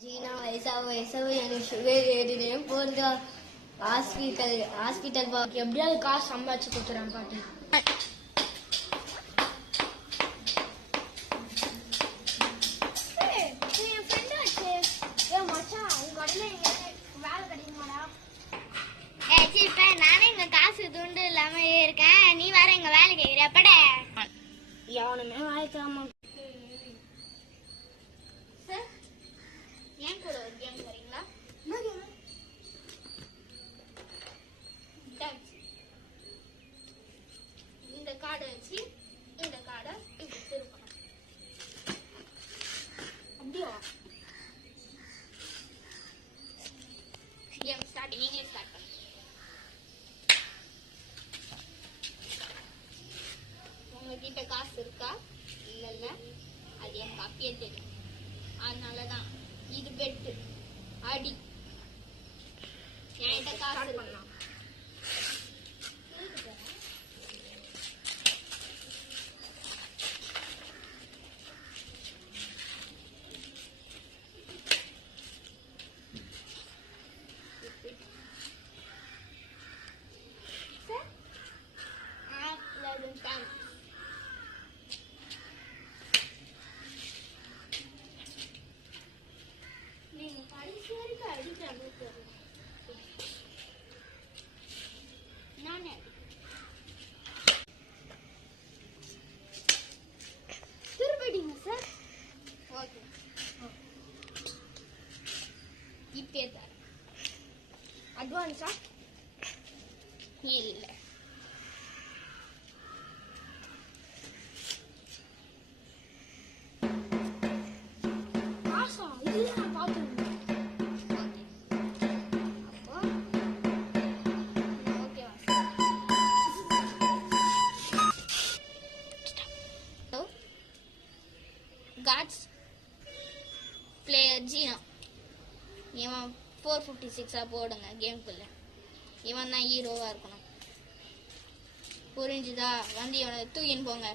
ஜீனா வயசாக எனக்கு சுகர் ஏறினே போகுது. ஹாஸ்பிட்டல் எப்படியாவது காசு சம்பாதிச்சு கொடுத்துறேன் பாட்டு. நானே இங்க காசு துண்டு இல்லாம இருக்கேன், நீ வேற எங்க வேலை கேக்குற பட எவனுமே வாய்க்காம. ஏன் கூட ஒரு கேம் வரீங்களா? இந்த கார்டை வச்சு இந்த கார்டை இப்படி திருப்பணும். அப்படியா? Game start. நீங்களே ஸ்டார்ட் பண்ணுங்க. உங்ககிட்ட காசு இருக்கா? இல்ல, அது எனக்கு அப்பயே தெரியும். அதனாலதான் இது பெட்டு அடி. என்கிட்ட காசு பண்ணலாம். நீங்க கடைசி வரைக்கும் அடிக்காம நானே திருப்பிட்டீங்க சார். ஓகே, இப்பே தர அட்வான்ஸா? இல்ல, காசா? இல்ல, நான் பாத்துருந்தேன். காட்ஸ் பிளேயர் ஜீனா, இவன் 456 போடுங்க கேம்குள்ள. இவன் தான் ஹீரோவா இருக்கணும். புரிஞ்சுதா? வந்து இவனை தூக்கின்னு போங்க.